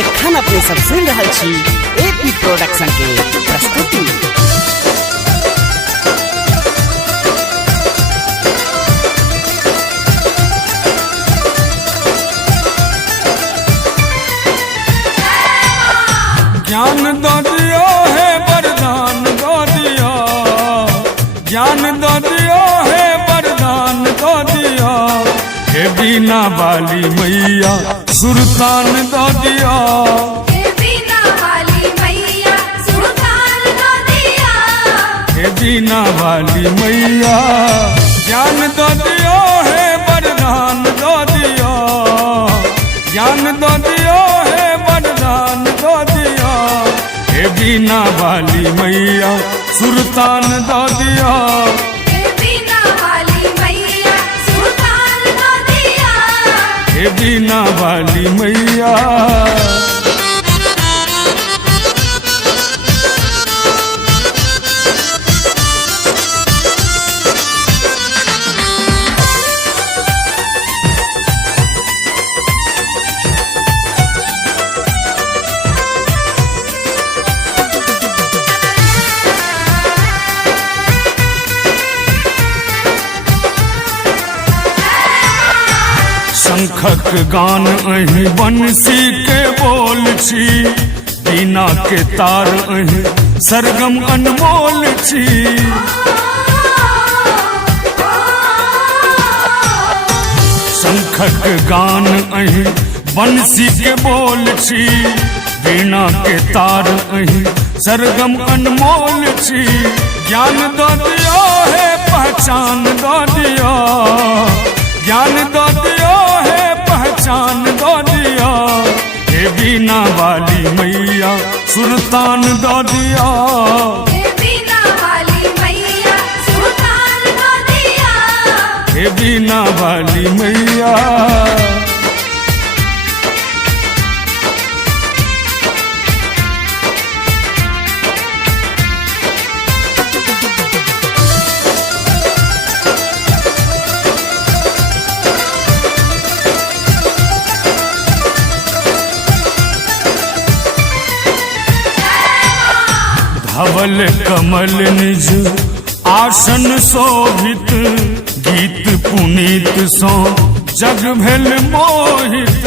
एखन अपने सब सुन रहल छी एपी प्रोडक्शन के प्रस्तुति। ज्ञान दो दियो है वरदान दो दियो, ज्ञान दो दियो है वरदान दो दियो, हे बीना वाली मैया सुल्तान दो दियो, हे बीना वाली मैया सुल्तान दो दियो, हे बीना वाली मैया ज्ञान दो दियो है वरदान दो दियो, ज्ञान दो दियो है वरदान दो दियो, हे बीना वाली मैया सुल्तान दो दियो, हे बीना वाली मैया सुल्तान दो दियो, हे बीना वाली मैया। शंखक गान अहि बंसी के बोल छी, बीना के तार अहि सरगम अनमोल छी, शंखक गान अहि बंसी के बोल छी, बीना के तार अहि सरगम अनमोल छी, ज्ञान दो दियो है पहचान दो दियो, ज्ञान दो दियो है पहचान दो दियो, हे बीना वाली मैया सुल्तान दो दियो, हे बीना वाली मैया सुल्तान दो दियो, हे बीना वाली मैया। धवल कमल निज आसन शोभित, गीत पुनीत सो जग भेल मोहित,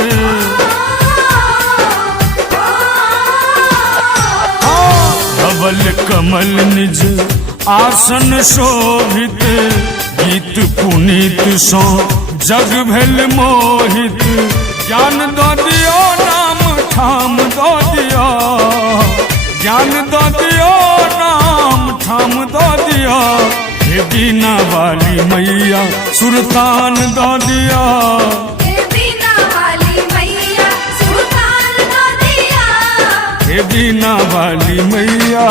धवल कमल निज आसन शोभित, गीत पुनीत सो जग भेल मोहित, ज्ञान दो दियो नाम ठाम दो दियो, ज्ञान दो दियो नाम ठाम दो दियो, हे बीना वाली मैया सुल्तान दो दियो, हे बीना वाली मैया सुल्तान दो दियो, हे बीना वाली मैया।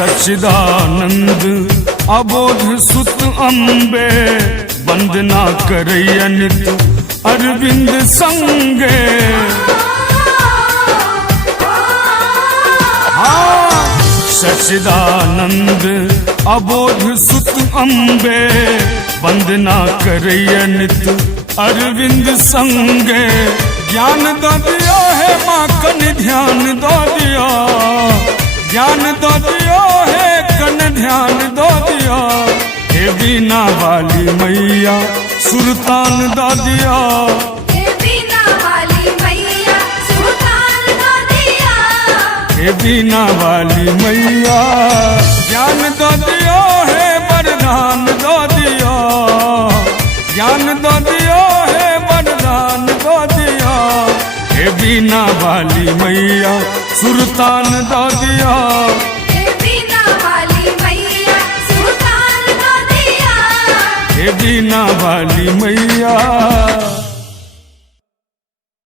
सच्चिदानंद अबोध सुत अम्बे, वंदना करैया नित अरविंद संगे, सच्चिदानंद अबोध सुत अम्बे, वंदना करैया नित अरविंद संगे, ज्ञान दो दियो है माँ कन ध्यान दो दियो, ज्ञान दो दियो है कन ध्यान दो दियो, हे बीना वाली मैया सुल्तान दो दियो, हे बीना वाली मैया सुल्तान दो दियो, हे बीना वाली मैया ज्ञान दो दियो है वरदान दो दियो, ज्ञान दो दियो है वरदान दो दियो, हे बीना वाली मैया सुल्तान दो दियो, हे बीना वाली मैया सुल्तान दो दियो, हे बीना वाली मैया।